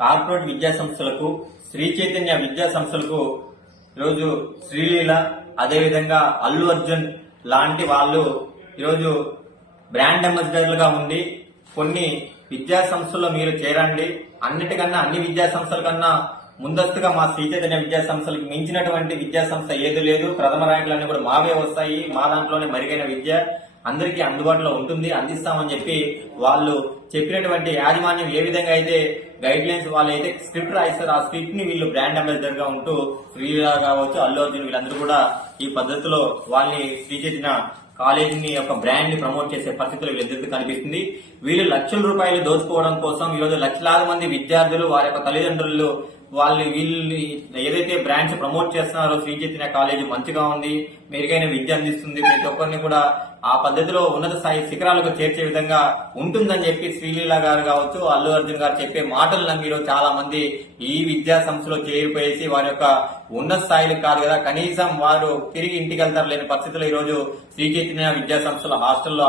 Corporate విద్యా సంస్థలకు, శ్రీ చైతన్య విద్యా సంస్థలకు ఈరోజు శ్రీలీల, అదేవిధంగా అల్లు అర్జున్ లాంటి వాళ్ళు ఈరోజు బ్రాండ్ అంబాసిడర్లుగా ఉండి కొన్ని విద్యా సంస్థల్లో మీరు చేరండి, అన్నిటికన్నా అన్ని విద్యా సంస్థల కన్నా ముందస్తుగా మా శ్రీ చైతన్య విద్యా సంస్థలకు మించినటువంటి విద్యా సంస్థ ఏది లేదు. ప్రథమ ర్యాంకులన్నీ కూడా మావే వస్తాయి. మా దాంట్లోనే మెరుగైన విద్య అందరికీ అందుబాటులో ఉంటుంది, అందిస్తామని చెప్పి వాళ్ళు చెప్పినటువంటి యాజమాన్యం ఏ విధంగా అయితే గైడ్ లైన్స్ వాళ్ళు అయితే స్క్రిప్ట్ రాయిస్తారు, ఆ స్క్రిప్ట్ ని వీళ్ళు బ్రాండ్ అంబాసిడర్ గా ఉంటూ శ్రీలీల కావచ్చు, అల్లు అర్జున్ వీళ్ళందరూ కూడా ఈ పద్ధతిలో వాళ్ళని శ్రీ చైతన్య కాలేజీని యొక్క బ్రాండ్ ని ప్రమోట్ చేసే పరిస్థితులు వీళ్ళిద్దరికీ కనిపిస్తుంది. వీళ్ళు లక్షల రూపాయలు దోచుకోవడం కోసం ఈరోజు లక్షలాది మంది విద్యార్థులు, వారి యొక్క తల్లిదండ్రులు వీళ్ళు ఏదైతే బ్రాండ్స్ ప్రమోట్ చేస్తున్నారో శ్రీ చైతన్య కాలేజీ మంచిగా ఉంది, మెరుగైన విద్య అందిస్తుంది, ప్రతి ఒక్కరిని కూడా ఆ పద్ధతిలో ఉన్నత స్థాయి శిఖరాలకు చేర్చే విధంగా ఉంటుందని చెప్పి శ్రీలీల గారు కావచ్చు, అల్లు అర్జున్ గారు చెప్పే మాటలు నమ్మిలో చాలా మంది ఈ విద్యా సంస్థలో చేరిపోయేసి వారి యొక్క ఉన్నత స్థాయిలు కాదు కదా, కనీసం వారు తిరిగి ఇంటికి వెళ్తారు లేని పరిస్థితుల్లో ఈరోజు శ్రీ చైతన్య విద్యా సంస్థల హాస్టల్లో